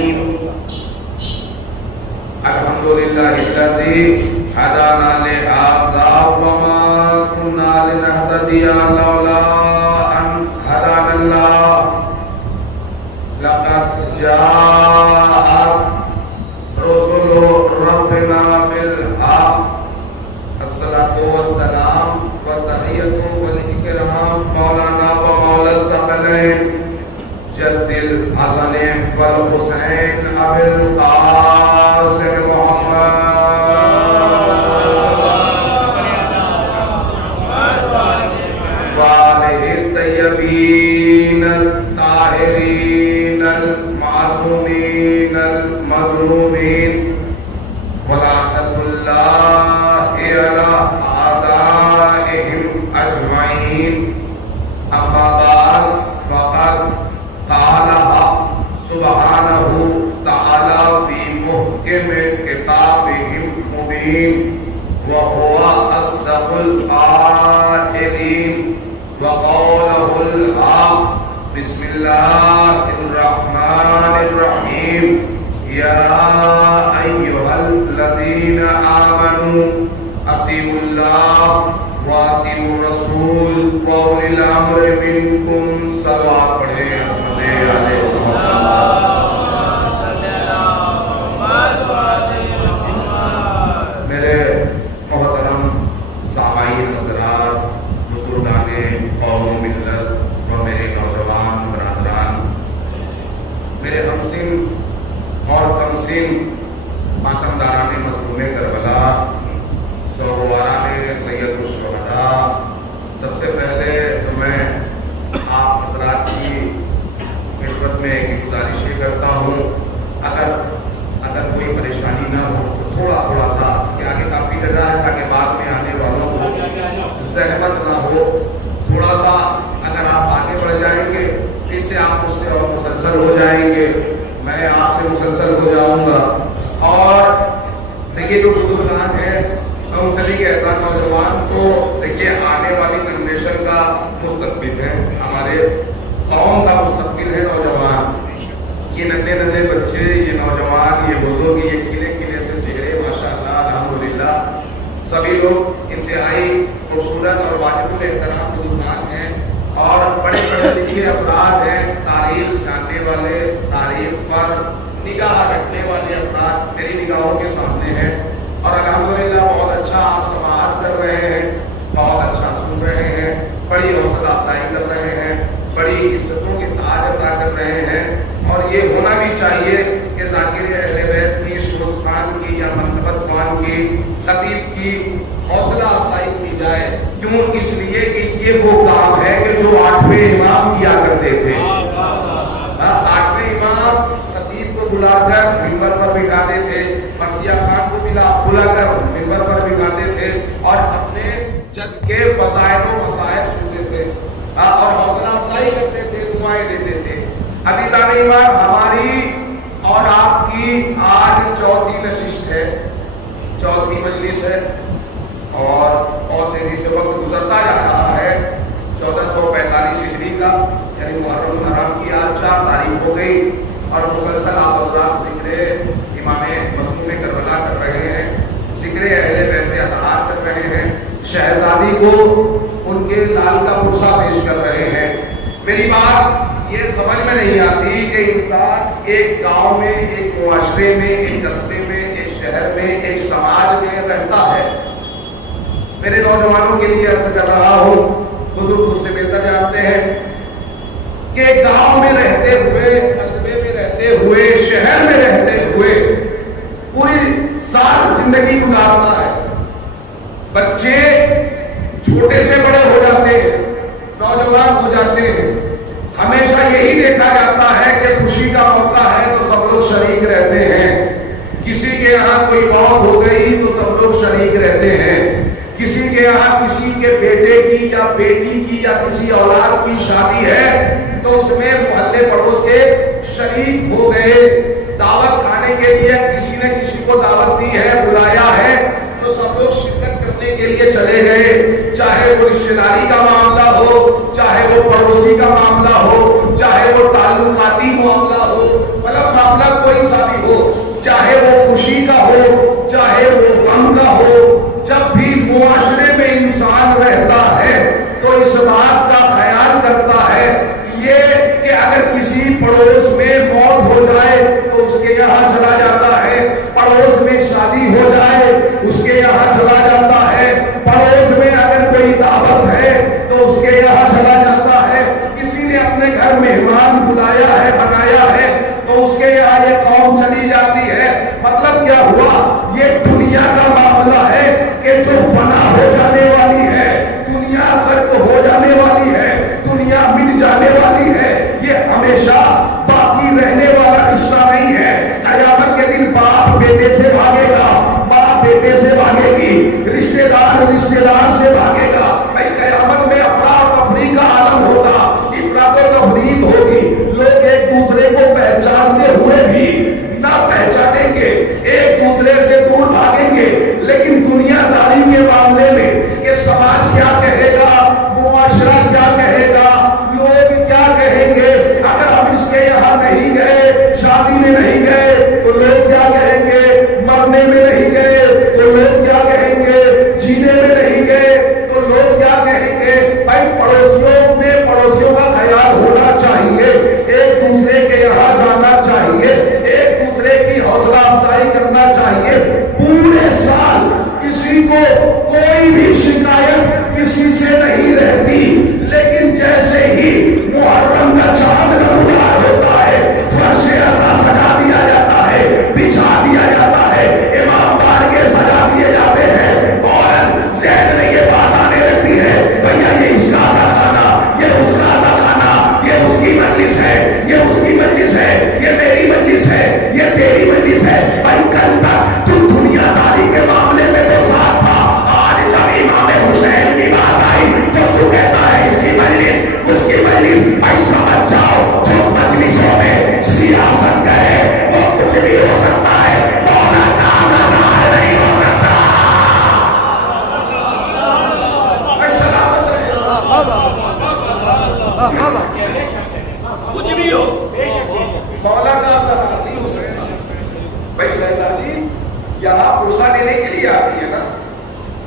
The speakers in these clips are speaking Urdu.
الرحيم الحمد لله الذي هدانا لهذا وما كنا لنهتدي لولا أن هدانا الله لقد جاءت رسل ربنا بالحق الصلاة والسلام والتحية والإكرام مولانا ومولى الثقلين جد الحسن والحسين أبي القاسم محمد وآله الطيبين الطاهرين المعصومين المظلومين ولعنة الله على أعدائهم أجمعين أما بعد فقد قالها سبحانه تعالى في محكم كتابه المبين وهو أصدق القائلين وقوله الحق بسم الله الرحمن الرحيم يا أيها الذين آمنوا أطيعوا الله وأطيعوا الرسول وأولي الأمر منكم صلوات پڑھیں میرے محترم سامعین حضرات، بزرگان قوم ملت و میرے نوجوان برادران، میرے ہمسن اور کمسن ماتمداران مظلوم کربلا، سوگواران سید الشہداء، سب سے پہلے تو میں آپ حضرات کی خدمت میں ایک گزارش کرتا ہوں، اگر کوئی پریشانی نہ ہو تو تھوڑا سا کہ آگے کافی جگہ ہے تاکہ بعد میں آنے والوں کو زحمت نہ ہو، تھوڑا سا اگر آپ آگے بڑھ جائیں گے اس سے آپ مجھ سے اور مسلسل ہو جائیں گے، میں آپ سے مسلسل ہو جاؤں گا۔ اور دیکھیے جو بزرگان ہیں میں ان سے بھی کہتا نوجوان تو دیکھیے آنے والی جنریشن کا مستقبل ہے، ہمارے قوم کا مستقبل ہے نوجوان۔ یہ ننھے ننھے بچے، یہ نوجوان، یہ بزرگ، یہ کھلے کھلے سے چہرے ماشاءاللہ الحمدللہ سبھی لوگ انتہائی خوبصورت اور واجب الاحترام بزرگان ہیں اور بڑے بڑے لکھے افراد ہیں، تاریخ جاننے والے، تاریخ پر نگاہ رکھنے والے افراد میری نگاہوں کے سامنے ہیں اور الحمدللہ بہت اچھا آپ سماعت کر رہے ہیں، بہت اچھا سن رہے ہیں، بڑی حوصلہ افزائی کر رہے ہیں، بڑی عزتوں کے تاج عطا کر رہے ہیں اور یہ ہونا بھی چاہیے کہ ذاکر اہل بیت کی، شوستان کی یا منقبت خوان کی، خطیب کی حوصلہ افزائی کی جائے۔ کیوں؟ اس لیے کہ یہ وہ کام ہے کہ جو 8ویں امام کیا کرتے تھے۔ 8ویں امام خطیب کو بلا کر منبر پر بٹھاتے تھے، مرثیہ خان کو بلا کر منبر پر بٹھاتے تھے اور اپنے جد کے فضائل و مسائل سنتے تھے اور حوصلہ افزائی کرتے تھے، دعائیں دیتے تھے۔ عزیزان ایمان، ہماری اور آپ کی آج چوتھی نشست ہے، چوتھی مجلس ہے اور تیزی سے وقت گزرتا جا رہا ہے۔ 1445 ہجری کا یعنی محرم الحرام کی آج 4 تاریخ ہو گئی اور مسلسل آپ حضرات ذکر امام معصوم کربلا کر رہے ہیں، ذکر اہل بیت اطہار کر رہے ہیں، شہزادی کو ان کے لال کا پرسہ پیش کر رہے ہیں۔ میری بات یہ سمجھ میں نہیں آتی کہ انسان ایک گاؤں میں، ایک معاشرے میں، ایک قصبے میں، ایک شہر میں، ایک سماج میں رہتا ہے۔ میرے نوجوانوں کے لیے عرض کر رہا ہوں، بزرگ مجھ سے بہتر جانتے ہیں کہ گاؤں میں رہتے ہوئے، قصبے میں رہتے ہوئے، شہر میں رہتے ہوئے پوری سال زندگی گزارنا ہے۔ بچے چھوٹے سے بڑے ہو جاتے ہیں، نوجوان ہو جاتے ہیں، ہمیشہ یہی دیکھا جاتا ہے کہ خوشی کا موقع ہے تو سب لوگ شریک رہتے ہیں، کسی کے یہاں کوئی موت ہو گئی تو سب لوگ شریک رہتے ہیں، کسی کے یہاں کسی کے بیٹے کی یا بیٹی کی یا کسی اولاد کی شادی ہے تو اس میں محلے پڑوس کے شریک ہو گئے، دعوت کھانے کے لیے کسی نے کسی کو دعوت دی ہے، بلایا ہے تو سب لوگ شرکت کرنے کے لیے چلے گئے، چاہے وہ رشتہ داری کا معاملہ ہو، چاہے وہ پڑوسی کا معاملہ ہو، چاہے وہ تعلقاتی معاملہ ہو، مطلب معاملہ کوئی دی جاتی ہے. مطلب کیا ہوا؟ یہ دنیا کا معاملہ ہے کہ جو فنا ہو جانے والی ہے, دنیا غرق ہو جانے والی ہے, دنیا مٹ جانے والی ہے. یہ ہمیشہ باقی رہنے والا رشتہ نہیں ہے. قیامت کے دن باپ بیٹے سے بھاگے گا, باپ بیٹے سے بھاگے گی, رشتہ دار رشتہ دار سے بھاگے گا. قیامت میں افراتفری کا عالم ہوگا, افراط و تفریط ہوگی. لوگ ایک دوسرے کو پہچانتے ہوئے بھی نہ پہچانیں گے, ایک دوسرے سے دور بھاگیں گے. لیکن دنیا داری کے معاملے میں کہ سماج کیا کہے گا, معاشرہ کیا کہے گا, لوگ کیا کہیں گے, اگر ہم اس کے یہاں نہیں گئے, شادی میں نہیں گئے تو لوگ کیا کہیں گے, مرنے میں نہیں گئے تو لوگ کیا کہیں گے, جینے میں نہیں گئے تو لوگ کیا کہیں گے. بھائی پڑوسیوں میں پڑوسیوں کا خیال ہونا چاہیے, ایک دوسرے کے یہاں جانا چاہیے, ایک دوسرے کی حوصلہ افزائی کرنا چاہیے. پورے سال کسی کو کوئی بھی شکایت کسی سے نہیں رہتی, لیکن جیسے ہی محرم کا چاند نمودار ہوتا ہے, فرش رضا سجا دیا جاتا ہے, بچھا دیا جاتا ہے, امام بارگاہ سجا دیے جاتے ہیں, اور ذہن میں یہ بات آنے لگتی ہے, بھیا یہ اس کا آزا خانہ, یہ اس کا آزا خانہ, یہ اس کی مجلس ہے, یہ اس کی مجلس ہے, یہ میری مجلس ہے, یہ تیری مجلس ہے. بھائی کل تک تو دنیا داری کے معاملے میں تو ساتھ تھا, آج جب امام حسین کی بات آئی تو کہتا ہے اس کی مجلس, اس کی مجلس. بھائی سمجھ جاؤ, جو مجلسوں میں سیاست کرے وہ کچھ بھی ہو سکتا ہے, مولا کا آزادار نہیں ہو سکتا. کچھ بھی ہو, مولا کا آزادار نہیں ہو سکتا. بھائی شہزادی یہاں پرسہ لینے کے لیے آتی ہے نا,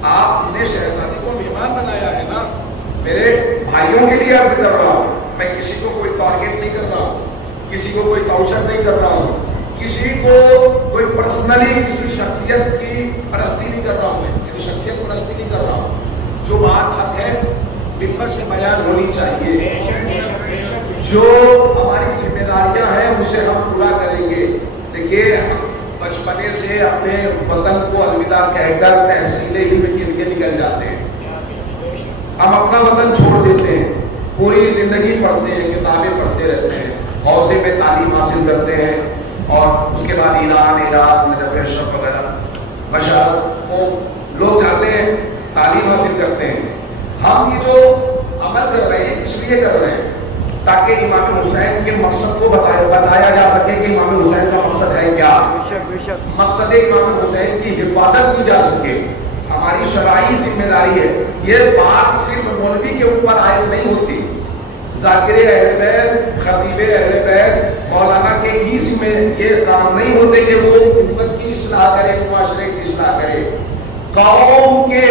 آپ نے شہزادی کو مہمان بنایا ہے نا. میرے بھائیوں کے لیے عرض کر رہا ہوں, میں کسی کو کوئی ٹارگیٹ نہیں کر رہا ہوں, کسی کو کوئی ٹارچر نہیں کر رہا ہوں, کسی کو کوئی پرسنلی کسی شخصیت کی پرستی نہیں کر رہا ہوں, میں شخصیت پرستی نہیں کر رہا ہوں. جو بات حق ہے ممبر سے بیان ہونی چاہیے, جو ہماری ذمہ داریاں ہیں اسے ہم پورا کریں گے. دیکھیے ہم بچپنے سے اپنے وطن کو الوداع کہہ کر تحصیلیں ہی میں گن کے نکل جاتے ہیں. ہم اپنا وطن چھوڑ دیتے ہیں, پوری زندگی پڑھتے ہیں, کتابیں پڑھتے رہتے ہیں, حوزے میں تعلیم حاصل کرتے ہیں, اور اس کے بعد ایران, عراق, نجف اشرف وغیرہ مشاہد وہ لوگ جاتے ہیں, تعلیم حاصل کرتے ہیں. ہم یہ جو عمل کر رہے ہیں اس لیے کر رہے ہیں تاکہ امام حسین کے مقصد کو بتایا جا سکے کہ امام حسین کا مقصد ہے کیا. مقصد امام حسین کی حفاظت کی جا سکے, ہماری شرعی ذمہ داری ہے. یہ بات صرف مولوی کے اوپر عائد نہیں ہوتی, ذاکر اہل بیت, خطیب اہل بیت, مولانا کے ہی ذمہ یہ کام نہیں ہوتے کہ وہ امت کی اصلاح کرے, معاشرے کی اصلاح کرے. قوم کے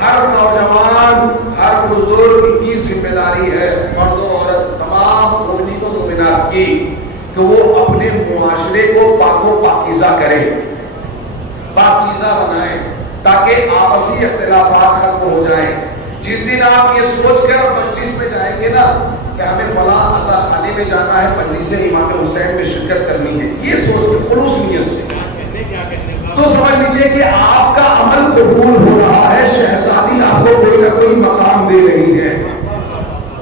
ہر نوجوان, ہر بزرگ کی ذمہ داری ہے, مرد و عورت تمام مومنین و مومنات کی, کہ وہ اپنے معاشرے کو پاک و پاکیزہ کرے, پاکیزہ بنائیں, تاکہ آپسی اختلافات ختم ہو جائیں. جس دن آپ یہ سوچ کر مجلس میں جائیں گے نا کہ ہمیں فلاں عزا خانے میں جانا ہے, مجلس امام حسین میں شرکت کرنی ہے, یہ سوچ کے خلوص نیت سے, تو سمجھ لیجئے کہ آپ کا عمل قبول ہو رہا ہے. شہزادی آپ کو کوئی نہ کوئی مقام دے رہی ہے.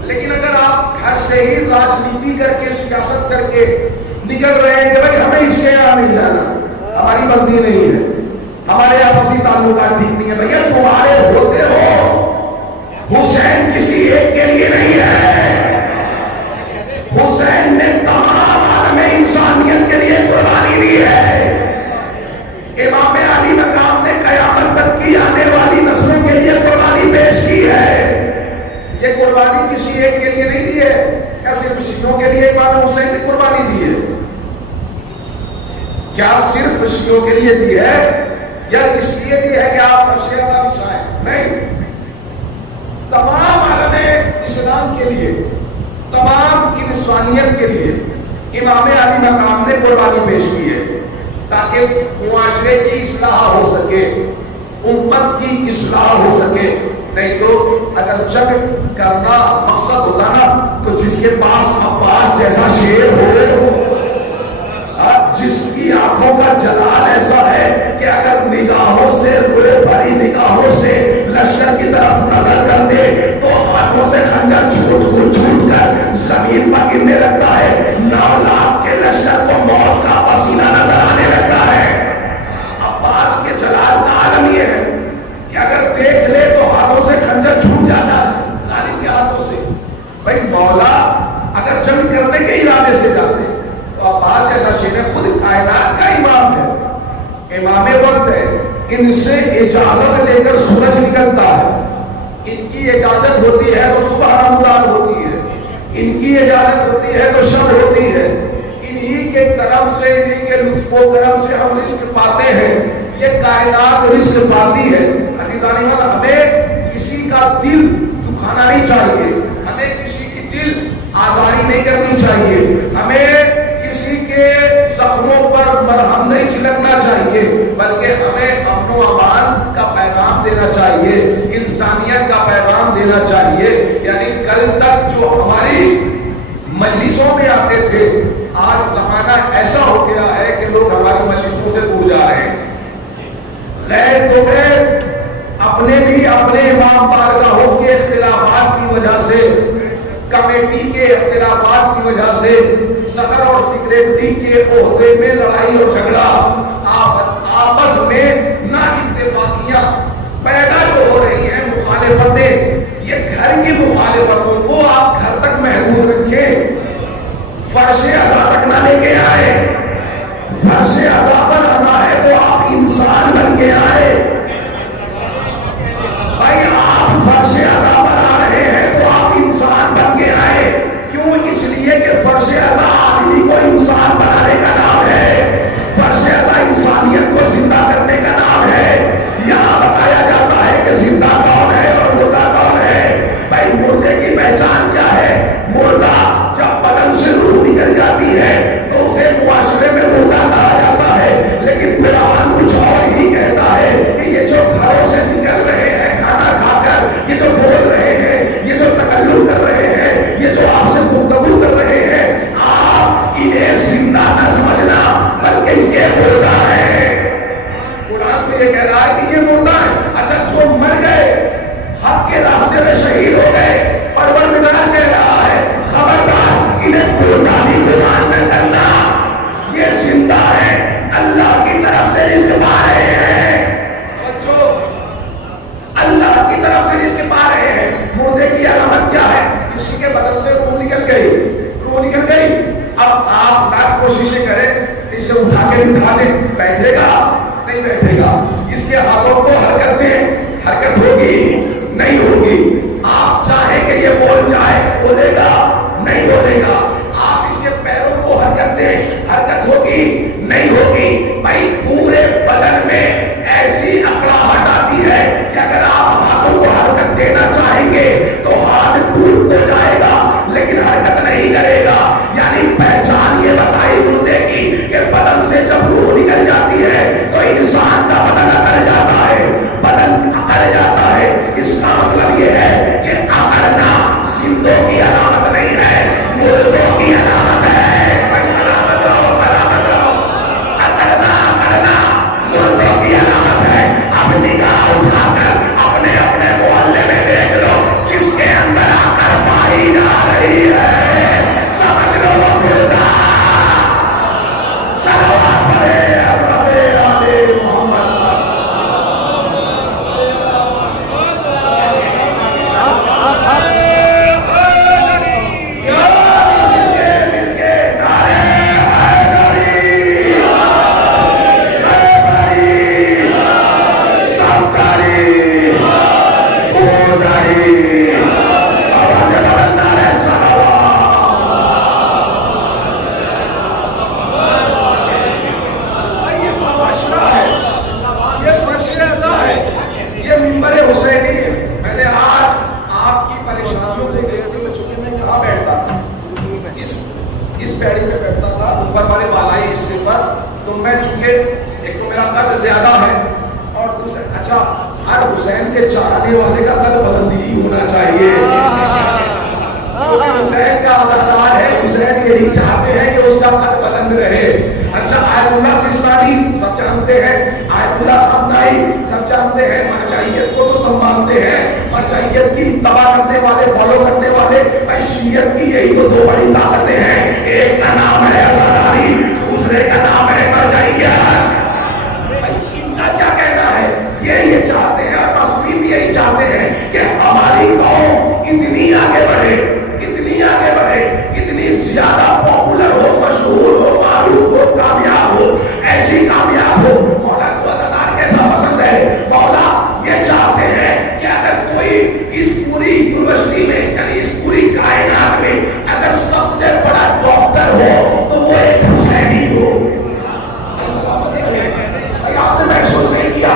لیکن اگر آپ گھر سے ہی راجنیتی کر کے, سیاست کر کے نکل رہے ہیں کہ بھائی ہمیں اس کے یہاں نہیں جانا, ہماری بندی نہیں ہے, ہمارے آپسی تعلقات ٹھیک نہیں ہے, بھیا تمہارے ہوتے ہو, حسین کسی ایک کے لیے نہیں ہے, حسین نے تمام عالم انسانیت کے لیے قربانی دی ہے. امام علی مقام نے قیامت تک کی آنے والی نسلوں کے لیے قربانی پیش کی ہے. یہ قربانی کسی ایک کے لیے نہیں دی ہے, کیا صرف شیعوں کے لیے امام حسین نے قربانی دی ہے؟ کیا صرف شیعوں کے لیے دی ہے یا اس لیے دی ہے کہ آپ فرش رضا بچھائیں؟ نہیں, تمام عالم اسلام کے لیے, تمام انسانیت کے لیے امام علی مقام نے قربانی پیش کی ہے, تاکہ معاشرے کی اصلاح ہو سکے, امت کی اصلاح ہو سکے. نہیں تو اگر جنگ کرنا مقصد ہوتا نا تو جس کے پاس عباس جیسا شیر ہو, جس کی کی آنکھوں کا جلال ایسا ہے کہ اگر نگاہوں سے روئے بھری نگاہوں سے لشکر کی طرف نظر کر دے تو ہاتھوں سے خنجر چھوٹ کر زمین پر گرنے لگتا ہے. 9 لاکھ کے لشکر کو موت کا پسینہ نظر آنے لگتا ہے. عباس کے جلال کا عالم یہ ہے کہ اگر دیکھ لے تو ہاتھوں سے خنجر چھوٹ جاتا ہے غالب کے ہاتھوں سے. بھائی مولا اگر جنگ کرنے کے ارادے سے جاتے تو عباس کے نشین خود کائنات کا امام ہے, امام وقت ہے. ان سے اجازت لے کر سورج نکلتا ہے, ان کی اجازت ہوتی ہے تو صبح رمضان ہوتی ہے, ان کی اجازت ہوتی ہے تو شب ہوتی ہے. انہی کے کرم سے, انہی کے لطف و کرم سے ہم رزق پاتے ہیں. یہ کائنات رزق پاتی ہے. عزیزان ایمان, ہمیں کسی کا دل دکھانا نہیں چاہیے, ہمیں کسی کی دل آزاری نہیں کرنی چاہیے, ہمیں کسی کے زخموں پر مرہم نہیں چھڑکنا چاہیے, بلکہ ہمیں امن و امان کا پیغام دینا چاہیے, انسانیت کا پیغام دینا چاہیے. یعنی کل تک جو ہماری مجلسوں میں آتے تھے, آج زمانہ ایسا ہو گیا ہے کہ لوگ ہماری مجلسوں سے دور جا رہے ہیں. غیر تو غیر اپنے بھی اپنے امام بارگاہوں کے اختلافات کی وجہ سے, کمیٹی کے اختلافات کی وجہ سے, صدر اور سیکریٹری کے عہدے میں لڑائی اور جھگڑا, آپس میں نا اتفاقیاں پیدا جو ہو رہی ہیں, مخالفتیں, یہ گھر کی مخالفتوں کو آپ گھر تک محدود رکھیں, فرش عزا تک نہ لے کے آئے. فرش عزا پر آنا ہے تو آپ انسان بن کے آئے. بھائی آپ فرش عزا پر آ رہے ہیں تو آپ انسان بن کے آئے. کیوں؟ اس لیے کہ فرش عزا آدمی کو انسان بنانے کا نام ہے, فرش عزا انسانیت کو زندہ کرنے کا نام ہے. یہاں بتایا جاتا ہے کہ زندہ کون ہے اور مردہ کون ہے. بھائی مردے کی پہچان کیا ہے؟ مردہ جب بدن سے روح نکل جاتی ہے تو اسے معاشرے میں مردہ کہا جاتا ہے, لیکن قرآن کچھ اور ہی کہتا ہے کہ یہ جو گھروں سے نکل رہے ہیں کھانا کھا کر, یہ جو بول رہے ہیں, یہ جو تکلم کر رہے ہیں, یہ جو آپ سے گفتگو کر رہے ہیں, آپ انہیں زندہ نہ سمجھنا بلکہ یہ مردہ ہے. قرآن تو یہ کہہ رہا ہے کہ یہ مردہ ہے. اچھا جو مر گئے, حق کے راستے میں شہید ہو گئے, پروردگار کہہ رہا ہے خبردار انہیں مردہ بھی گمان نہ کرنا, یہ زندہ ہے, اللہ کی طرف سے رزق پا رہے ہیں. جو اللہ کی طرف سے رزق پا رہے ہیں. مردے کی علامت کیا ہے؟ کسی کے بدن سے روح نکل گئی, روح نکل گئی. اب آپ لاکھ کوششیں کریں, اسے اٹھا کے بٹھا لیں, بیٹھے گا نہیں بیٹھے گا. اس کے ہاتھوں کو حرکت دیں, حرکت ہوگی نہیں ہوگی. آپ چاہیں کہ یہ بول جائے, بولے گا نہیں بولے گا. آپ اس کے پیروں کو حرکت دیں, حرکت ہوگی نہیں ہوگی. بھائی پورے بدن میں ایسی اکڑاہٹ آتی ہے کہ اگر آپ ہاتھوں کو حرکت دینا چاہیں گے تو ہاتھ ٹوٹ تو جائے گا لیکن حرکت نہیں کرے گا. یعنی پہچان یہ بتائی مردے کی کہ بدن سے جب روح نکل جاتی ہے تو انسان کا بدن اکڑ جاتا ہے, بدن اکڑ جاتا ہے. اس کا مطلب یہ ہے کہ اکڑنا زندوں کی علامت نہیں ہے, مردوں کی علامت ہے. سلامت رہو, سلامت رہو. اکڑنا مردوں کی علامت ہے. اب نگاہ اٹھا کر اپنے اپنے محلے میں دیکھ لو, جس کے اندر اکڑ پائی جا رہی ہے, سمجھ لو مردہ. صلوات پڑھے حضرت آل محمد. چاہنے والے کا قد بلند ہی ہونا چاہیے. حسین کا وفادار ہے, حسین یہی چاہتے ہیں کہ اس کا قد بلند رہے. اچھا آیت اللہ سے جانتے ہیں آیت اللہ خامنائی سب جانتے ہیں مرجعیت کو تو سب مانتے ہیں مرجعیت کی اتباع کرنے والے فالو کرنے والے شیعت کی یہی تو دو بڑی طاقتیں ہیں ایک کا نام ہے عزاداری دوسرے کا نام ہے مرجعیت ان کا کیا کہنا ہے یہ چاہتے ہیں اور معصومین بھی یہی چاہتے ہیں کہ ہماری قوم اتنی آگے بڑھے اتنی زیادہ پاپولر ہو مشہور ہو معروف ہو کامیاب ہو ایسی کامیاب ہو مولا کو عزادار کیسا پسند ہے مولا یہ چاہتے ہیں کہ اگر کوئی اس پوری یونیورسٹی میں یعنی اس پوری کائنات میں اگر سب سے بڑا ڈاکٹر ہو تو وہ ایک حسینی ہو آپ نے محسوس نہیں کیا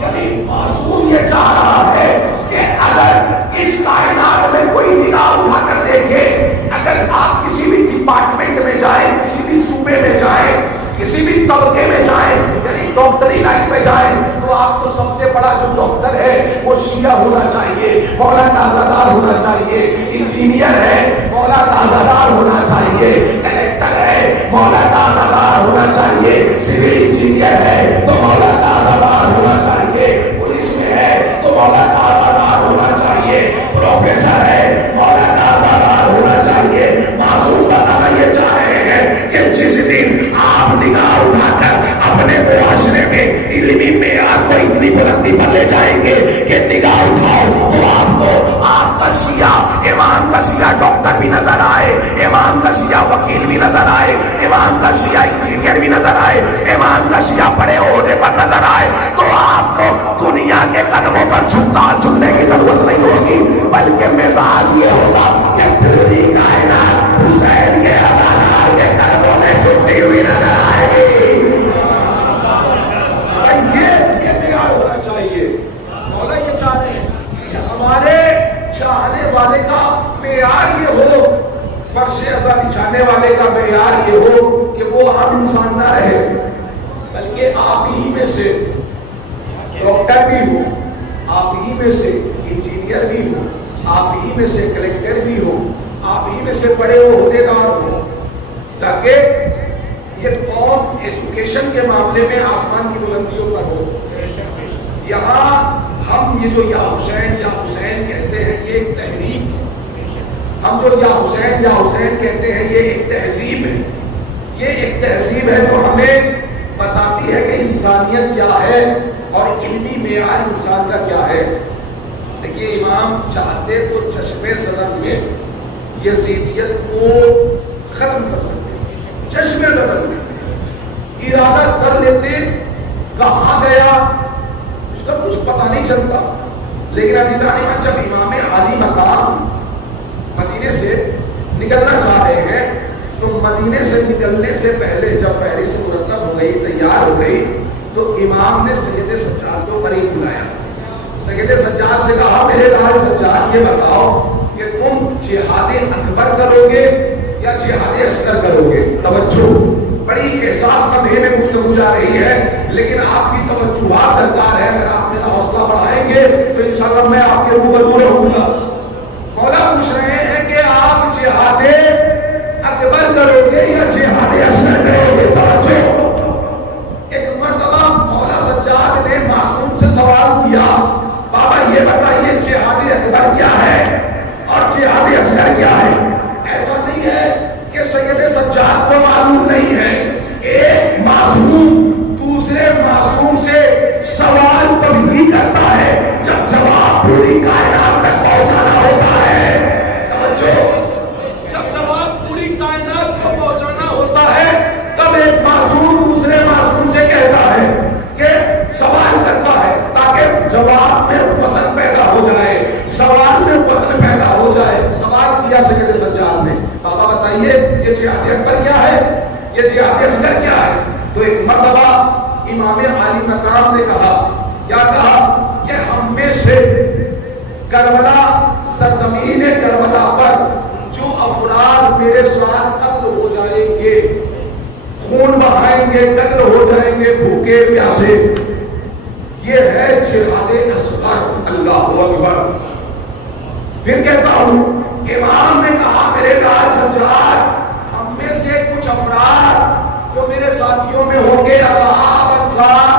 یعنی معصوم یہ چاہ رہا ہے کہ اگر اس کائنات میں کوئی نگاہ اٹھا کر دیکھے اگر آپ کسی بھی ڈپارٹمنٹ میں جائیں کسی بھی صوبے میں جائیں کسی بھی طبقے میں جائیں یعنی ڈاکٹری لائن میں جائیں تو آپ کو سب سے بڑا جو ڈاکٹر ہے وہ شیعہ ہونا چاہیے مولا کا عزادار ہونا چاہیے انجینئر ہے مولا کا عزادار ہونا چاہیے کلیکٹر ہے مولا کا عزادار ہونا چاہیے سول انجینئر ہے تو مولا کا عزادار ہونا چاہیے پولیس میں ہے تو مولا کا عزادار ہونا چاہیے پروفیسر ہے مولا کا عزادار ہونا چاہیے معصوم بتانا یہ چاہ رہے ہیں کہ جس دن آپ نگاہ اٹھا کر اپنے معاشرے میں علمی معیار کو اتنی بلندی پر لے جائیں گے کہ نگاہ اٹھاؤ تو آپ کا شیعہ امام کا شیعہ ڈاکٹر بھی نظر آئے امام کا شیعہ وکیل بھی نظر آئے امام کا شیعہ انجینئر بھی نظر آئے امام کا شیعہ بڑے عہدے پر نظر آئے تو آپ کو دنیا کے قدموں پر جھکنے کی ضرورت نہیں ہوگی بلکہ مزاج یہ ہوگا کہ پوری کائنات حسین کے عزادار کے قدموں میں جھکتی ہوئی نظر آئے گی یہ معیار ہونا چاہیے مولا یہ چاہ رہے ہیں کہ ہمارے چاہنے والے کا معیار یہ ہو فرش ازا بچھانے والے کا معیار یہ ہو کہ وہ عام انسان نہ رہے بلکہ آپ ہی میں سے ڈاکٹر بھی ہو آپ ہی میں سے انجینئر بھی ہو آپ ہی میں سے کلیکٹر بھی ہو آپ ہی میں سے بڑے عہدیدار ہو تاکہ یہ قوم ایجوکیشن کے معاملے میں آسمان کی بلندیوں پر ہو یہاں ہم یہ جو یا حسین کہتے ہیں یہ ایک تحریک ہم جو یا حسین کہتے ہیں یہ ایک تہذیب ہے یہ ایک تہذیب ہے جو ہمیں بتاتی ہے کہ انسانیت کیا ہے اور علمی معیار انسان کا کیا ہے دیکھیے امام چاہتے تو چشمے زدن میں یزیدیت کو ختم کر سکتے چشمے زدن میں ارادہ کر لیتے کہاں گیا اس کا کچھ پتہ نہیں چلتا لیکن عزیزان جب امام عالی مقام مدینے سے نکلنا چاہ رہے ہیں تو مدینے سے نکلنے سے پہلے جب فہرست مرتب ہو گئی تیار ہو گئی تو امام نے سید سجاد کو قریب بلایا سید سجاد سے کہا میرے لال سجاد یہ بتاؤ کہ تم جہاد اکبر کرو گے یا جہاد اصغر کرو گے توجہ بڑی احساس کا میں گفتگو جا رہی ہے لیکن آپ کی توجہات درکار ہے اگر آپ میرا حوصلہ بڑھائیں گے تو انشاءاللہ میں آپ کے روبرو رہوں گا مولا پوچھ رہے ہیں کہ آپ جہاد اکبر کرو گے یا جہاد اصغر کرو گے توجہ ایک مرتبہ مولا سجاد نے معصوم سے سوال کیا بابا یہ بتائیے جہاد اکبر کیا ہے اور جہاد اصغر کیا ہے ایسا نہیں ہے کہ سید سجاد کو معلوم نہیں ہے ایک معصوم دوسرے معصوم سے سوال تبھی کرتا ہے جب جواب پوری کائنات تک پہنچانا ہوتا ہے جب جواب پوری کائنات تک پہنچانا ہوتا ہے تب ایک معصوم دوسرے معصوم سے کہتا ہے کہ سوال کرتا ہے تاکہ جواب میں وزن پیدا ہو جائے سوال میں وزن پیدا ہو جائے سوال کیا سید سجاد نے بابا بتائیے یہ جہاد اکبر کیا ہے یہ جہاد اصغر کیا ہے تو ایک مرتبہ امام عالی مقام نے کہا کیا کہا کہ ہم میں سے کربلا سرزمین کربلا پر جو افراد میرے ساتھ قتل ہو جائیں گے خون بہائیں گے قتل ہو جائیں گے بھوکے پیاسے یہ ہے جہاد اصغر اللہ اکبر پھر کہتا ہوں امام نے کہا میرے لال سجاد ہم میں سے کچھ افراد جو میرے ساتھیوں میں ہوں گے اصحاب انصار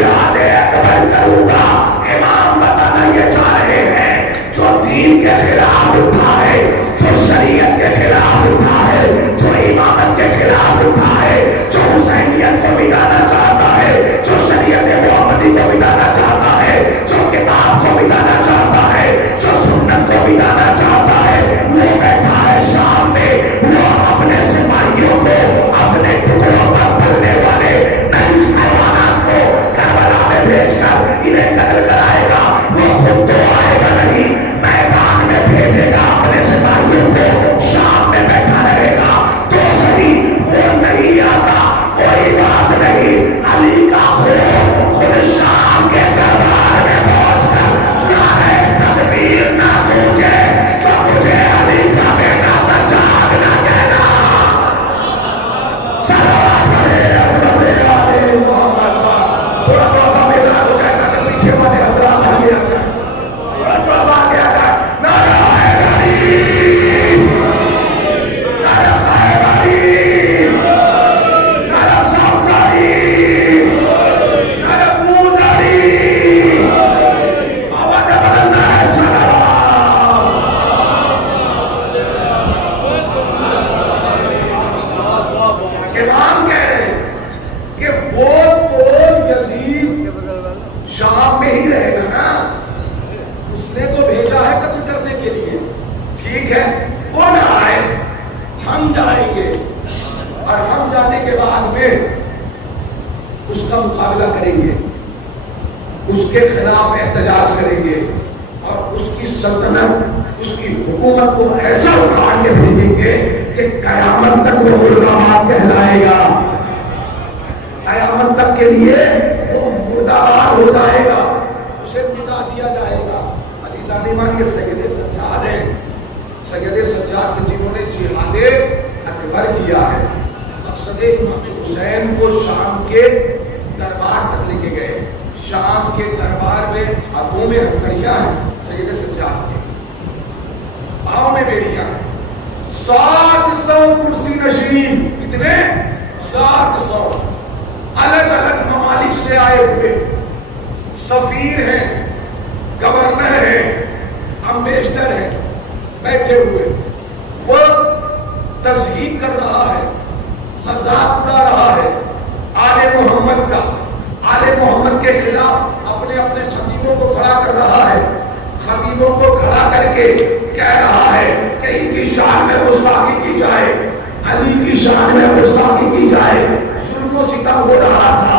جہاد اکبر کروں گا. امام بتانا یہ چاہ رہے ہیں جو دین کے خلاف اٹھا ہے, جو شریعت کے خلاف اٹھا ہے, جو امامت کے خلاف اٹھا ہے, جو حسینیت کو مٹانا چاہتا ہے, جو شریعت محمدی کو مٹانا چاہتا ہے, جو کتاب کو مٹانا چاہتا ہے, جو سنت کو مٹانا چاہتا ہے, وہ بیٹھا ہے شام میں. وہ اپنے سپاہیوں کو, اپنے ٹکڑوں پر پلنے والے نجس حیوانات کو کربلا میں بھیج کر انہیں قتل کرائے گا. وہ خود تو آئے گا نہیں, میدان میں بھیجے گا اپنے سپاہیوں کو, شام میں بیٹھا رہے گا. تو صحیح وہ نہیں آتا, کوئی بات نہیں. علی کا خون خود شام کے دربار میں پہنچ کر نعرہ تکبیر نہ گونجے تو مجھے علی کا بیٹا سجاد نہ کہنا. سلام علیہ حضرت علی محمد. تھوڑا تھوڑا میرا تو کہتا کہ پیچھے والے حضرات آگے آ جائیں, تھوڑا تھوڑا سا آگے آ جائیں. نعرہ حیدری, نعرہ حیدری, نعرہ صفدری, نعرہ موزری, آواز بلند ہے. امام کہہ رہے ہیں کہ وہ تو یزید شام میں ہی رہے گا نا, اس نے تو بھیجا ہے قتل کرنے کے لیے. ٹھیک ہے, وہ نہ آئے, ہم جائیں گے, اور ہم جانے کے بعد میں اس کا مقابلہ کریں گے, اس کے خلاف احتجاج کریں گے, اور اس کی سلطنت, اس کی حکومت کو ایسا اکھاڑ کے بھیجیں گے کہ قیامت تک وہ مردہ باد کہلائے گا. قیامت تک کے لیے وہ مردہ باد ہو جائے گا, اسے مردہ دیا جائے گا. عزیزان ایمان کے سید سجاد ہیں, سید سجاد کے جنہوں نے جہاد اکبر کیا ہے. مقصد امام حسین کو شام کے دربار تک لے کے گئے. شام کے دربار میں ہاتھوں میں ہتھکڑیاں ہیں سید سجاد کے, پاؤں میں بیڑیاں ہیں. 700 کرسی نشین, کتنے؟ 700 الگ الگ ممالک سے آئے ہوئے سفیر ہیں, گورنر ہیں, امبیسڈر ہیں, بیٹھے ہوئے. وہ تذہیب کر رہا ہے, مذاق اڑا رہا ہے آل محمد کا. آل محمد کے خلاف اپنے اپنے خطیبوں کو کھڑا کر رہا ہے. خطیبوں کو کھڑا کر کے کہہ رہا ہے کہ ان کی شان میں گستاخی کی جائے, علی کی شان میں گستاخی کی جائے. ظلم و ستم ہو رہا تھا,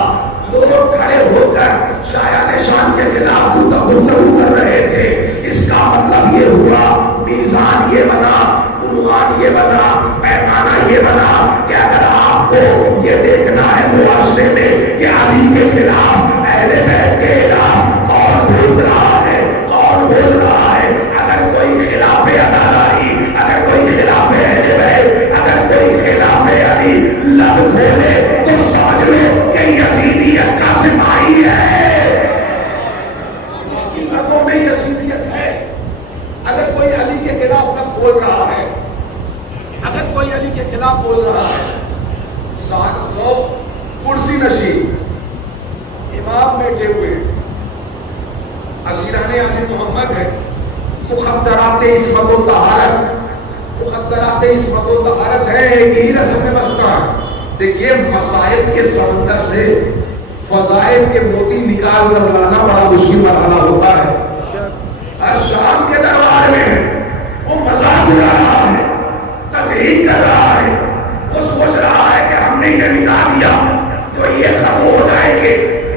لوگ کھڑے ہو کر شایان شان کے خلاف گفتگو کر رہے تھے. اس کا مطلب یہ ہوا, میزان یہ بنا, عنوان یہ بنا, پیمانہ یہ بنا کہ اگر آپ کو یہ دیکھنا ہے معاشرے میں کہ علی کے خلاف, اہل بیت کے خلاف کون بول رہا ہے, کون بول رہا ہے, اگر کوئی خلاف ازاداری, اگر کوئی خلاف اہل بیت, اگر کوئی خلاف علی لب کھولے تو سمجھ لو کہ یزیدیت کا سپاہی ہے. اس کی لبوں میں یزیدیت ہے. اگر کوئی علی کے خلاف نہ بول رہا ہے, اگر کوئی علی کے خلاف بول رہا ہے, 700 کرسی نشین امام بیٹھے ہوئے, اسیران آل محمد ہے. مخدرات عصمت و طہارت, مخدرات عصمت و طہارت ہے, ایک ہی رسم مستا. دیکھیے مسائل کے سمندر سے فضائل کے موتی نکال کر لانا بڑا مشکل مرحلہ ہوتا ہے. ہر شام کے دربار میں وہ مذاق اڑا رہا ہے, تذہیب کر رہا ہے. وہ سوچ رہا ہے کہ ہم نے انہیں مٹا دیا تو یہ ختم ہو جائیں گے,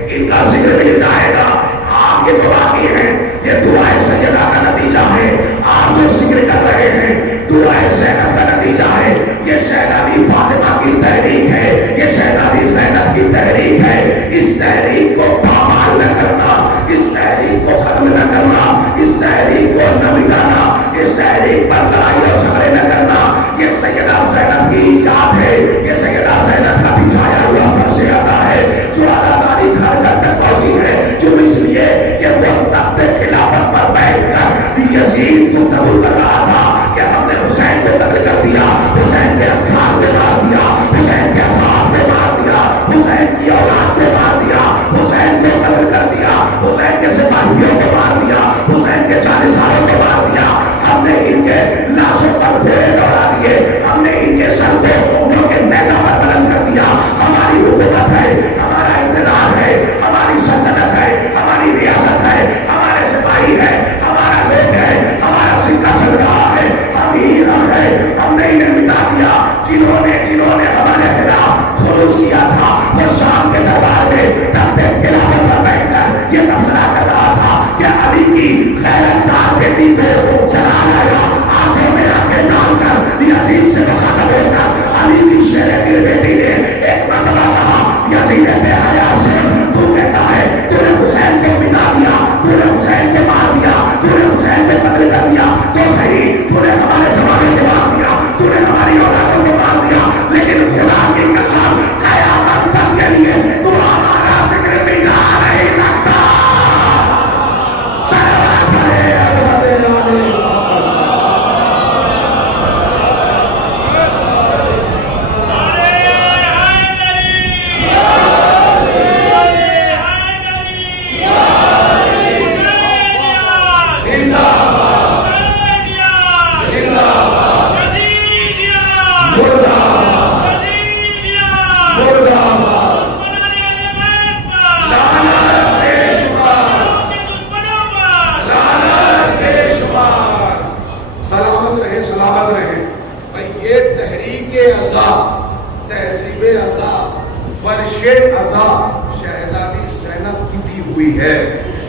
ان کا ذکر مل جائے گا. آپ یہ جو باقی ہیں یہ دعائے سیدہ کا نتیجہ ہے. آپ جو ذکر کر رہے ہیں دعائے زینب کا نتیجہ ہے. یہ شہزادی فاطمہ کی تحریک ہے, یہ شہزادی زینب کی تحریک ہے. اس تحریک کو پامال نہ کرنا, اس تحریک کو ختم نہ کرنا, اس تحریک کو نہ مٹانا, اس تحریک پر لڑائی اور جھگڑے نہ کرنا. یہ سیدہ زینب کی ایجاد ہے, یہ سیدہ زینب کا بچھایا ہوا فرش عزا ہے جو آزاداری گھر گھر تک پہنچی ہے, جو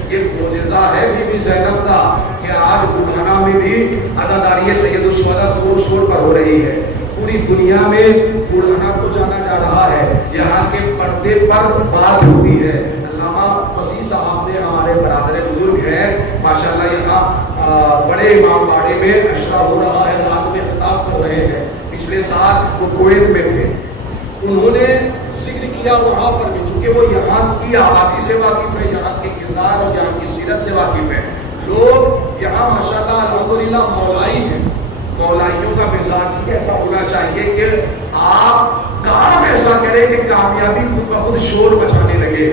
یہ معجزہ ہے بی بی زینب کا کہ آج بلھانا میں بھی عزاداری سید الشہداء زور شور پر ہو رہی ہے. پوری دنیا میں بلھانا کو جانا جا رہا ہے. یہاں کے پردے پر بات ہوتی ہے. علامہ فصیح صاحب نے ہمارے برادر بزرگ ہیں ماشاءاللہ یہاں بڑے امام باڑے میں اشرا ہو رہا ہے, رات میں خطاب کر رہے ہیں. پچھلے سال وہ کویت میں تھے, انہوں نے ذکر کیا وہاں پر بھی, چونکہ وہ یہاں کی آبادی سے واقف ہے, یہاں کے کردار اور یہاں کی سیرت سے واقف ہے. لوگ یہاں ماشاءاللہ الحمدللہ مولائی ہیں. مولائیوں کا مزاج ہی ایسا ہونا چاہیے کہ آپ کام ایسا کریں کہ کامیابی خود بخود شور مچانے لگے.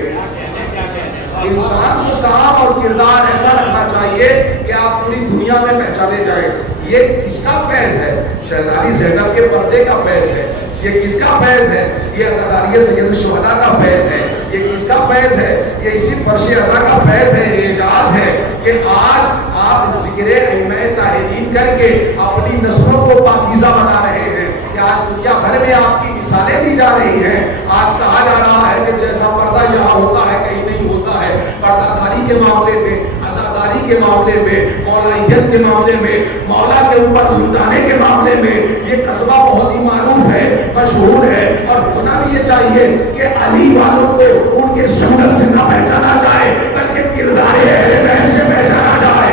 انسان کو کام اور کردار ایسا رکھنا چاہیے کہ آپ پوری دنیا میں پہچانے جائیں. یہ کس کا فیض ہے؟ شہزادی زینب کے پردے کا فیض ہے. یہ کس کا فیض ہے؟ یہ عزاداری سید الشہداء کا فیض ہے. یہ کس کا فیض ہے؟ یہ اسی فرش عزا کا فیض ہے, اعجاز ہے کہ آج آپ ذکر ائمہ طاہرین کر کے اپنی نسلوں کو پاکیزہ بنا رہے ہیں. کہ آج دنیا بھر میں آپ کی مثالیں دی جا رہی ہیں. آج کہا جا رہا ہے کہ جیسا پردہ یہاں ہوتا ہے کہیں نہیں ہوتا ہے. پردہ داری کے معاملے میں, عزاداری کے معاملے میں, مولائیت کے معاملے میں, مولا کے اوپر لٹانے کے معاملے میں یہ قصبہ بہت ہی معروف ہے, مشہور ہے. اور ہونا بھی یہ چاہیے کہ علی والوں کو ان کے سنت سے نہ پہچانا جائے بلکہ کردار اہل بیت سے پہچانا جائے.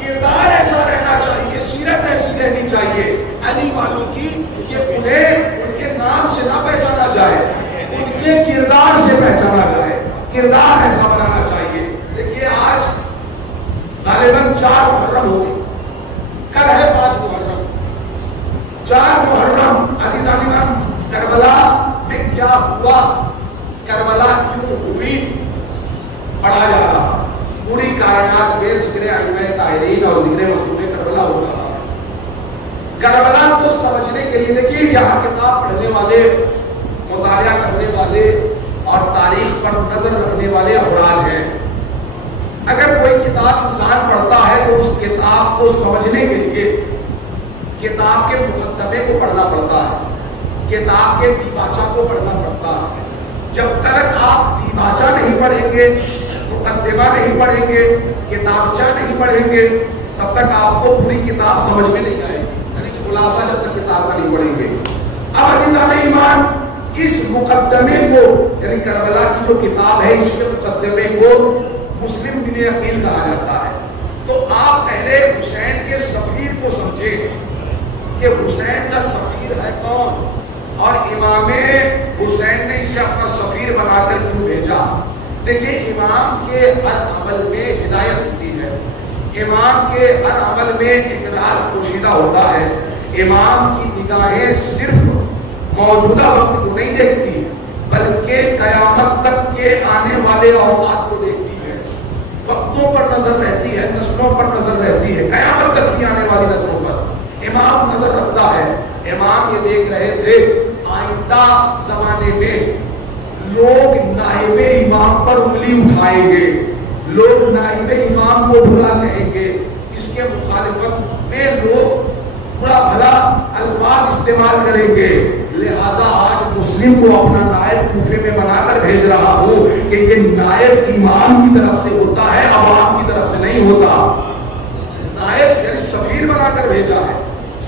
کردار ایسا رہنا چاہیے, سیرت ایسی رہنی چاہیے علی والوں کی کہ انہیں ان کے نام سے نہ پہچانا جائے, ان کے کردار سے پہچانا جائے. کردار ایسا بنانا چاہیے. دیکھیے آج غالباً 4 محرم ہوگی, کل ہے 5 محرم. 4 محرم عزیزان ایمان, کربلا میں کیا ہوا, کربلا کیوں ہوئی, پڑھا جا رہا. پوری کائنات میں ذکر ائمہ طاہرین اور ذکر مظلوم کربلا ہو رہا. کربلا کو سمجھنے کے لیے دیکھیے یہاں کتاب پڑھنے والے, مطالعہ کرنے والے اور تاریخ پر نظر رکھنے والے افراد ہیں. اگر کوئی کتاب انسان پڑھتا ہے تو اس کتاب کو سمجھنے کے لیے کتاب کے مقدمے کو پڑھنا پڑتا ہے, کتاب کے دیباچہ کو پڑھنا پڑتا ہے. جب تک آپ دیباچہ نہیں پڑھیں گے, مقدمہ نہیں پڑھیں گے, کتابچہ نہیں پڑھیں گے, تب تک آپ کو پوری کتاب سمجھ میں نہیں آئے گی. یعنی خلاصہ جب تک کتاب کا نہیں پڑھیں گے. اب عزیزان ایمان اس مقدمے کو, یعنی کربلا کی جو کتاب ہے اس کے مقدمے کو مسلم بن عقیل کہا جاتا ہے. تو آپ پہلے حسین کے سفیر کو سمجھیں کہ حسین کا سفیر ہے کون, اور امام حسین نے اسے اپنا سفیر بنا کر کیوں بھیجا. دیکھیے امام کے ہر عمل میں ہدایت ہوتی ہے, امام کے ہر عمل میں ایک راز پوشیدہ ہوتا ہے. امام کی نگاہیں صرف موجودہ وقت کو نہیں دیکھتی بلکہ قیامت تک کے آنے والے اوقات کو دیکھتی ہے. وقتوں پر نظر رہتی ہے, نسلوں پر نظر رہتی ہے, قیامت تک کی آنے والی نسلوں پر امام نظر رکھتا ہے. امام یہ دیکھ رہے تھے آئندہ زمانے میں لوگ نائب امام پر انگلی اٹھائیں گے, لوگ نائب امام کو برا کہیں گے, اس کے مخالفت میں لوگ برا بھلا الفاظ استعمال کریں گے. لہذا آج مسلم کو اپنا نائب کوفے میں بنا کر بھیج رہا ہوں کہ یہ نائب امام کی طرف سے ہوتا ہے, عوام کی طرف سے نہیں ہوتا. نائب یعنی سفیر بنا کر بھیجا ہے.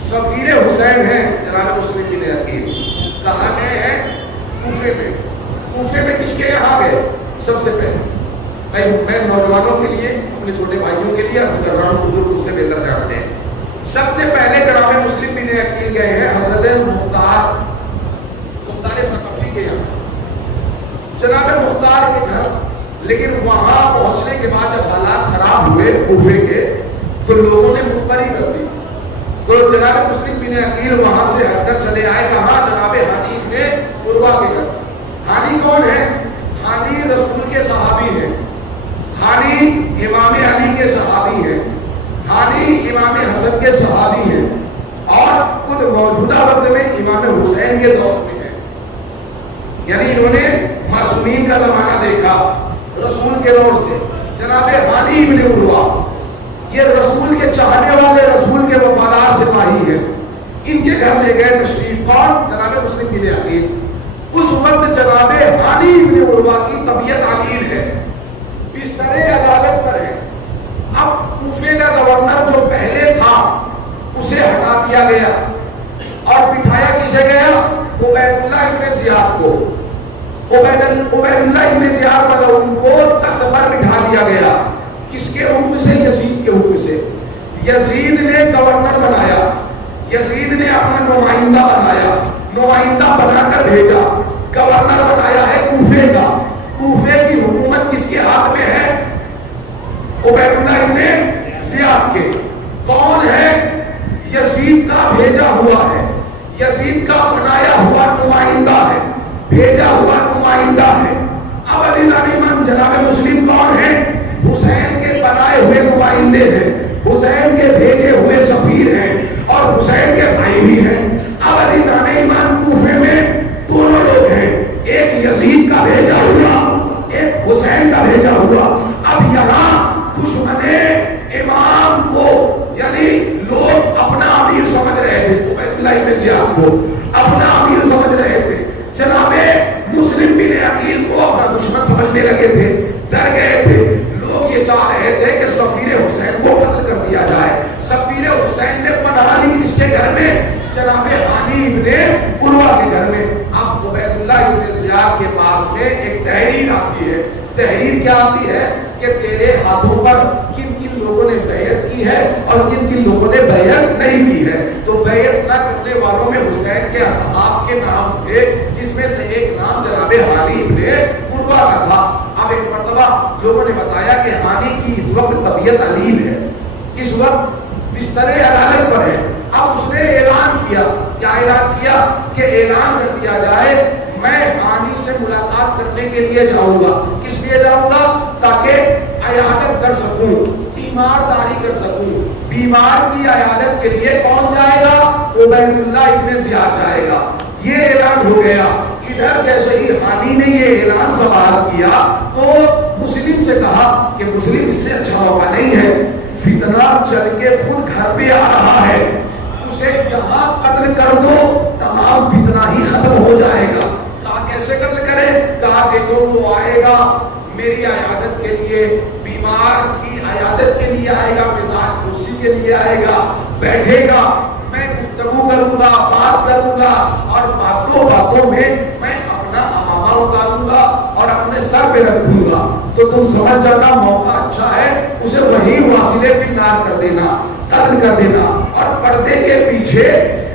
سفیر حسین ہیں جناب مسلم بن عقیل. کہاں گئے ہیں؟ کوفے میں. کوفے میں کس کے یہاں گئے؟ سب سے پہلے میں نوجوانوں کے لیے, اپنے چھوٹے بھائیوں کے لیے عرض کر رہا ہوں, بزرگ اس سے بہتر جانتے ہیں. سب سے پہلے جناب مسلم بن عقیل گئے ہیں حضرت مختار ثقفی کے یہاں, جناب مختار کے گھر. لیکن وہاں پہنچنے کے بعد جب حالات خراب ہوئے کوفے کے تو لوگوں نے مخبری کر دی. تو جناب مسلم بن عقیل وہاں سے ہٹ کر چلے آئے کہاں؟ جناب ہانی نے عروہ کے گھر. ہانی کون ہے؟ ہانی رسول کے صحابی ہیں, ہانی امام علی کے صحابی ہیں, ہانی امام حسن کے صحابی ہیں, اور خود موجودہ وقت میں امام حسین کے دور میں ہیں. یعنی انہوں نے معصومین کا زمانہ دیکھا رسول کے دور سے. جناب ہانی ابن عروہ یہ رسول کے چاہنے والے, رسول کے وفادار سپاہی ہیں. ان کے گھر لے گئے تشریف. کون؟ جناب مسلم بن عقیل. اس وقت جناب ہانی ابن عروہ کی طبیعت علیل ہے, بستر عدالت پر ہے. اب کوفے کا گورنر جو پہلے تھا اسے ہٹا دیا گیا اور بٹھایا کسے گیا؟ عبید اللہ ابن زیاد کو. عبید اللہ ابن زیاد ملعون کو تخت پر بٹھا دیا گیا. کس کے حکم سے؟ یزید کے حکم سے. یزید نے گورنر بنایا, یزید نے اپنا نمائندہ بنایا, نمائندہ بنا کر بھیجا. گورنر بنایا ہے کوفے کا. کوفے کی حکومت کس کے ہاتھ میں ہے؟ عبید اللہ ابن زیاد کے. کون ہے؟ یزید کا بھیجا ہوا ہے, یزید کا بنایا ہوا نمائندہ ہے, بھیجا ہوا نمائندہ ہے. اب عزیزان ایمان جناب مسلم کون ہے؟ حسین کے بنائے ہوئے نمائندے ہیں, حسین کے بھیجے ہوئے سفیر ہیں اور حسین کے بھائی بھی ہیں. اب عزیزان ایمان کوفے میں دونوں لوگ ہیں, ایک یزید کا بھیجا ہوا, ایک حسین کا بھیجا ہوا. اب یہاں دشمن امام کو یعنی لوگ اپنا امیر سمجھ رہے تھے, عبید اللہ ابن زیاد کو اپنا امیر سمجھ رہے تھے. جناب مسلم بن عقیل کو اپنا دشمن سمجھنے لگے تھے, ڈر گئے تھے. لوگ یہ چاہ رہے تھے کہ سفیر حسین کو قتل کر دیا جائے. سفیر حسین نے پناہ لی کس کے گھر میں؟ جناب ہانی ابن عروہ کے گھر میں. اب عبید اللہ ابن زیاد کے پاس میں ایک تحریر آتی ہے. تحریر کیا آتی ہے کہ تیرے ہاتھوں پر کن کن لوگوں نے بیعت کی ہے اور کن کن لوگوں نے بیعت نہیں کی ہے. تو بیعت نہ کرنے والوں میں حسین کے اصحاب کے نام تھے, جس میں سے ایک نام جناب ہانی ابن عروہ کا تھا. اب ایک مرتبہ لوگوں نے بتایا کہ ہانی کی اس وقت طبیعت علیل ہے, اس وقت بستر عدالت پر ہے. اب اس نے اعلان کیا, کیا اعلان کیا؟ کہ اعلان کر دیا جائے میں ہانی سے ملاقات کرنے کے لیے جاؤں گا. کس لیے جاؤں گا؟ تاکہ عیادت کر سکوں, تیمارداری کر سکوں. بیمار کی عیادت کے لیے کون جائے گا؟ عبید اللہ ابن زیاد جائے گا. یہ اعلان ہو گیا. ادھر جیسے ہی ہانی نے یہ اعلان سماعت کیا تو مسلم سے کہا کہ مسلم اس سے اچھا موقع نہیں ہے, فتنہ چل کے خود گھر پہ آ رہا ہے, اسے یہاں قتل کر دو, تمام فتنہ ہی ختم ہو جائے گا. کہا کیسے قتل کرے؟ کہا دیکھو وہ آئے گا میری عیادت کے لیے, بیمار کی عیادت کے لیے آئے گا, مزاج کرسی کے لیے آئے گا, بیٹھے گا, میں گفتگو کروں گا, بات کروں گا اور باتوں باتوں میں میں اپنا امامہ اتاروں گا اور اپنے سر پہ رکھوں گا. تو تم سمجھ جانا موقع اچھا ہے, اسے وہی واصلے فی النار کر دینا, قتل کر دینا اور پردے کے پیچھے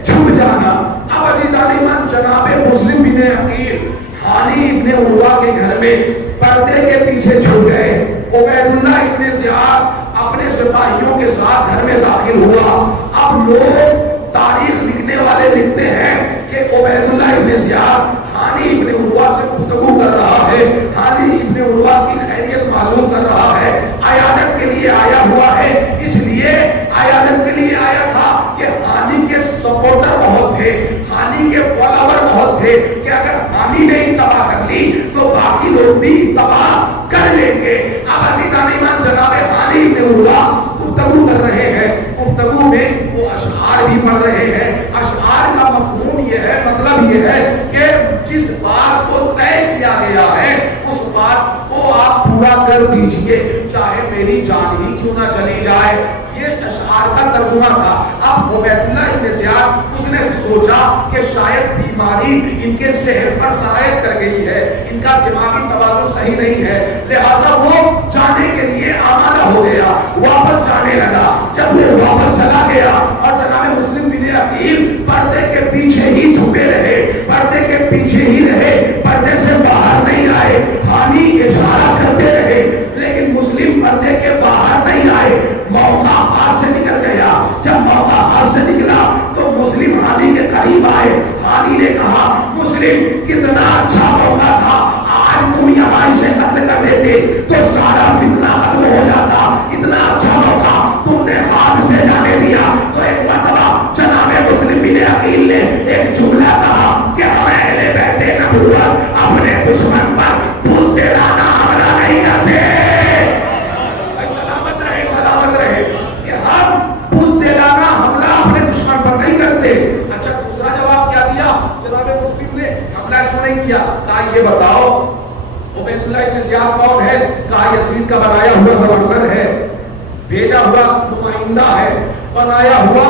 چھپ جانا. اب عزیزان ایمان جناب مسلم بن عقیل ہانی ابن عروہ کے گھر میں پردے کے پیچھے چھپ گئے. عبید اللہ ابن زیاد اپنے سپاہیوں کے ساتھ گھر میں داخل ہوا. اب لوگ تاریخ لکھنے والے لکھتے ہیں کہ عبید اللہ ابن زیاد ہانی ابن عروہ سے گفتگو کر رہا ہے, ہانی ابن عروہ کی خیریت معلوم کر رہا ہے, عیادت کے لیے آیا ہوا ہے. اس لیے عیادت کے لیے آیا تھا کہ ہانی کے سپورٹر بہت تھے, ہانی کے فالوور بہت تھے کہ اگر ہانی نے تباہ کر لی تو باقی لوگ بھی تباہ کر لیں گے. اب عزیزان ایمان جناب ہانی ابن عروہ گفتگو کر رہے ہیں, گفتگو میں وہ اشعار بھی پڑھ رہے ہیں. اشعار کا مفہوم یہ ہے, مطلب یہ ہے کہ جس بات کو طے کیا گیا ہے اس بات کو آپ پورا کر دیجئے, چاہے میری جان ہی کیوں نہ چلی جائے. یہ اشعار کا ترجمہ تھا. اب عبید اللہ ابن زیاد اس نے سوچا کہ شاید بیماری ان کے صحت پر سرایت کر گئی ہے, ان کا دماغی توازن صحیح نہیں ہے, لہذا وہ جانے کے لیے آمادہ ہو گیا, واپس جانے لگا. جب وہ واپس چلا گیا اور جناب مسلم بن عقیل پردے کے پیچھے ہی چھپے رہے, پردے کے پیچھے ہی رہے, پردے سے باہر نہیں آئے. ہانی اشارہ کرتے رہے لیکن مسلم پردے کے باہر نہیں آئے. موقع ہاتھ سے نکل گیا. جب موقع ہاتھ سے نکلا تو مسلم ہانی کے قریب آئے. ہانی نے کہا مسلم کتنا اچھا موقع تھا, آج تم یہاں اسے قتل کر دیتے تو سارا فتنہ ختم ہو جاتا. اتنا اچھا موقع تم نے ہاتھ سے جانے دیا. تو ایک مرتبہ جناب مسلم بن عقیل نے ایک جملہ کہا کہ ہم اہل بیت نبوت اپنے دشمن پر دوسرے رانا حملہ نہیں کرتے. سلامت رہے, سلامت رہے کہ ہم بزدلانہ حملہ اپنے دشمن پر نہیں کرتے. اچھا دوسرا جواب کیا دیا جناب مسلم نے؟ حملہ کیوں نہیں کیا؟ عبداللہ ابن زیاد کون ہے؟ کہا یزید کا بنایا ہوا گورنر ہے، بھیجا ہوا نمائندہ ہے، بنایا ہوا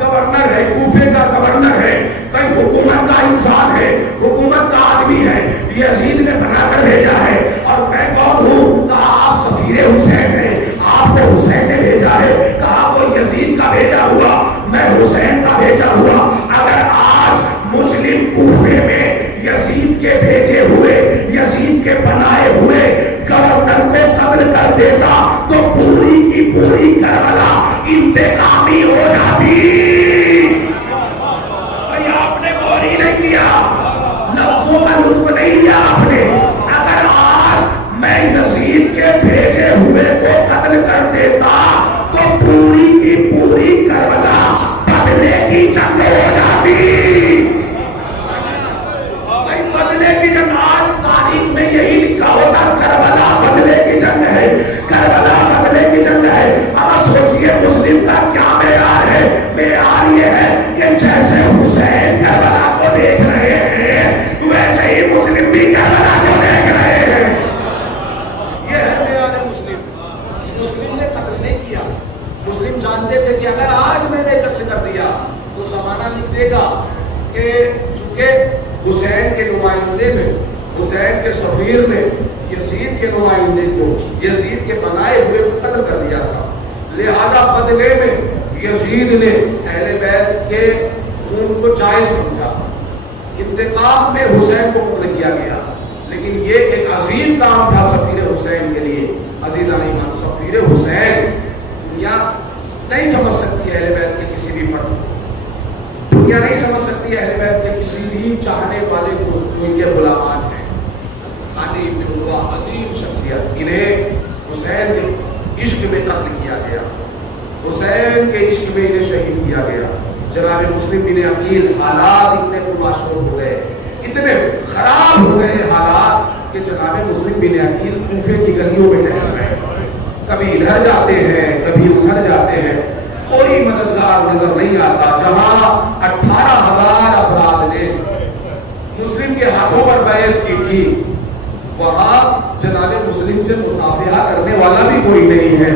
گورنر ہے، کوفے کا گورنر ہے، کوئی حکومت کا انسان ہے، حکومت کا آدمی ہے، یزید نے بنا کر بھیجا ہے۔ اور میں کون ہوں؟ کہا آپ سفیر حسین ہیں، آپ کو حسین نے بھیجا ہے۔ کہا وہ یزید کا بھیجا ہوا، میں حسین کا بھیجا ہوا۔ اگر آج مسلم کوفے میں یزید کے بھیجے ہوئے، یزید کے بنائے ہوئے گورنر کو قتل کر دیتا تو پوری کی پوری کربلا انتقامی ہو جاتی۔ بھئی آپ نے غوری نہیں کیا، لفظوں میں لطف نہیں لیا آپ نے۔ اگر آج میں یزید کے بھیجے ہوئے کو قتل کر دیتا تو پوری کی پوری کربلا بدلے کی جنگ ہو جاتی۔ بھئی بدلے کی جنگ، آج تاریخ میں یہی لکھا ہوتا کربلا بدلے کی جنگ ہے، کربلا بدلے کی جنگ ہے۔ اب سوچئے مسلم کا کیا معیار ہے؟ معیار یہ ہے کہ جیسے حسین کربلا کو دیکھ رہے ہیں ویسے ہی مسلم بھی کربلا کو دیکھ رہے ہیں۔ یہ ہے معیار مسلم۔ مسلم نے قتل نہیں کیا، مسلم جانتے تھے کہ اگر آج میں نے قتل کر دیا تو زمانہ لکھ دے گا کہ چونکہ حسین کے نمائندے میں، حسین کے سفیر نے یزید کے نمائندے کو، یزید کے بنائے ہوئے کو قتل کر دیا تھا، لہذا بدلے میں یزید نے اہل بیت کے خون کو جائز سمجھا، انتقام میں حسین کو قتل کیا گیا۔ لیکن یہ ایک عظیم کام تھا سفیر حسین کے لیے۔ عزیزان ایمان، سفیر حسین دنیا نہیں سمجھ سکتی اہل بیت کے کسی بھی فرد کو، دنیا نہیں سمجھ سکتی اہل بیت کے کسی بھی چاہنے والے کو جو ان کے غلامان ہیں۔ خالد ابن عروہ عظیم شخصیت، انہیں حسین کے عشق میں قتل کیا گیا، حسین کے عشق میں انہیں شہید کیا گیا۔ جناب مسلم بن عقیل، حالات اتنے پرماشور ہو گئے، اتنے خراب ہو گئے حالات کہ جناب مسلم بن عقیل کوفے کی گلیوں میں ٹہل رہے ہیں، کبھی ادھر جاتے ہیں کبھی ادھر جاتے ہیں، کوئی مددگار نظر نہیں آتا۔ جہاں 18,000 افراد نے مسلم کے ہاتھوں پر بیعت کی تھی، وہاں جناب مسلم سے مصافحہ کرنے والا بھی کوئی نہیں ہے،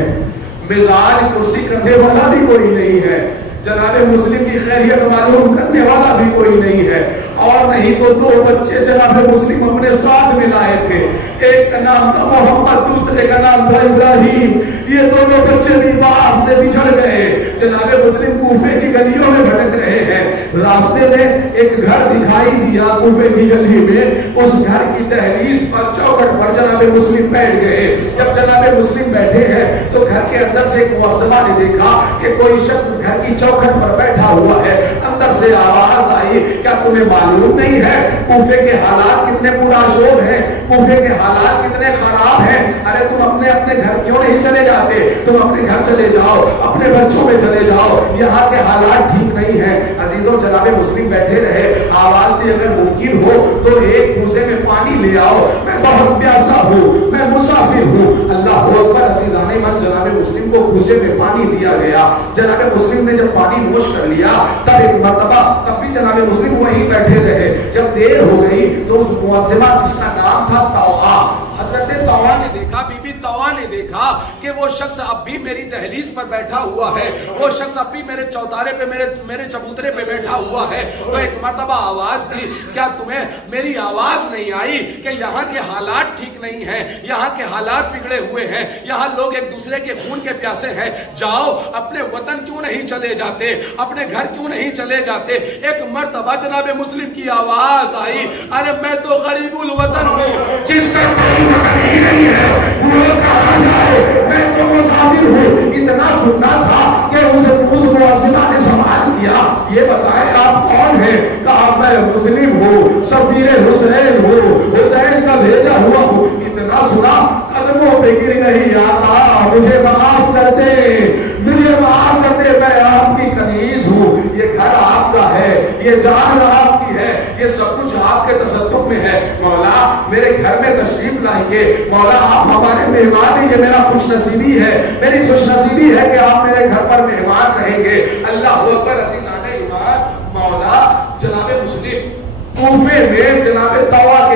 مزاج کرسی کرنے والا بھی کوئی نہیں ہے، جناب مسلم کی خیریت معلوم کرنے والا بھی کوئی نہیں ہے۔ اور نہیں تو 2 بچے جناب مسلم اپنے ساتھ میں لائے تھے، ایک کا نام تھا محمد، دوسرے کا نام تھا ابراہیم۔ یہ دونوں بچے بھی باپ سے بچھڑ گئے، جناب مسلم کوفے کی گلیوں میں بھٹک رہے ہیں۔ راستے میں ایک گھر دکھائی دیا کوفے کی گلی میں، اس گھر کی دہلیز پر چوکھٹ پر جناب مسلم بیٹھ گئے۔ جب جناب مسلم بیٹھے ہیں تو گھر کے اندر سے ایک مؤذنہ نے دیکھا کہ کوئی شخص گھر کی چوکھٹ پر بیٹھا ہوا ہے۔ اندر سے آواز آئی، کیا تمہیں معلوم نہیں ہے کوفے کے حالات کتنے پرآشوب ہیں، کوفے کے حالات کتنے خراب ہیں؟ ارے تم اپنے گھر کیوں نہیں چلے جاتے؟ تم اپنے گھر چلے جاؤ، اپنے بچوں میں چلے جاؤ، یہاں کے حالات ٹھیک نہیں ہیں۔ عزیزوں، جناب مسلم بیٹھے رہے، آواز دی اگر ممکن ہو تو ایک کوزے میں پانی لے آؤ، میں بہت پیاسا ہوں، میں مسافر ہوں۔ اللہ اکبر۔ عزیزان من، جناب مسلم کو کوزے میں پانی دیا گیا۔ جناب مسلم نے جب پانی نوش کر لیا تب ایک مرتبہ تب بھی جناب مسلم وہیں بیٹھے رہے۔ جب دیر ہو گئی تو اس مؤذنہ جس کا نام تھا طوعا، حضرت طوعا نے دیکھا، بی بی طوعا نے دیکھا کہ وہ شخص اب بھی میری دہلیز پر بیٹھا ہوا ہے، وہ شخص اب بھی میرے چوتارے پہ، میرے چبوترے پہ بیٹھا ہوا ہے۔ تو ایک مرتبہ آواز دی، کیا تمہیں میری آواز نہیں آئی کہ یہاں کے حالات ٹھیک نہیں ہیں، یہاں کے حالات بگڑے ہوئے ہیں، یہاں لوگ ایک دوسرے کے خون کے پیاسے ہیں، جاؤ اپنے وطن کیوں نہیں چلے جاتے، اپنے گھر کیوں نہیں چلے جاتے؟ ایک مرتبہ جناب مسلم کی آواز آئی، ارے میں تو غریب الوطن ہوں، جس کا کوئی وطن ہی نہیں ہے، وہ کہاں جائے، میں تو مسافر ہوں۔ اتنا سننا تھا کہ اس مؤذنہ نے سوال کیا، یہ بتائیں آپ کون ہیں؟ کہا میں مسلم ہوں، سفیر حسین ہوں، حسین کا بھیجا ہوا ہوں۔ اتنا سنا قدموں پہ گر گئی، آقا مجھے معاف کر دے، مجھے معاف کر دے، میں آپ کی کنیز ہوں، یہ گھر آپ کا ہے، یہ جان آپ کی ہے، یہ سب کچھ آپ کے تصدق میں ہے، مولا میرے گھر میں تشریف لائیے، مولا آپ ہمارے مہمان ہیں، یہ میرا خوش نصیبی ہے، میری خوش نصیبی ہے کہ آپ میرے گھر پر مہمان رہیں گے۔ اللہ اکبر۔ عزیزان ایمان، مولا جناب مسلم کوفے میں جناب طوعا کے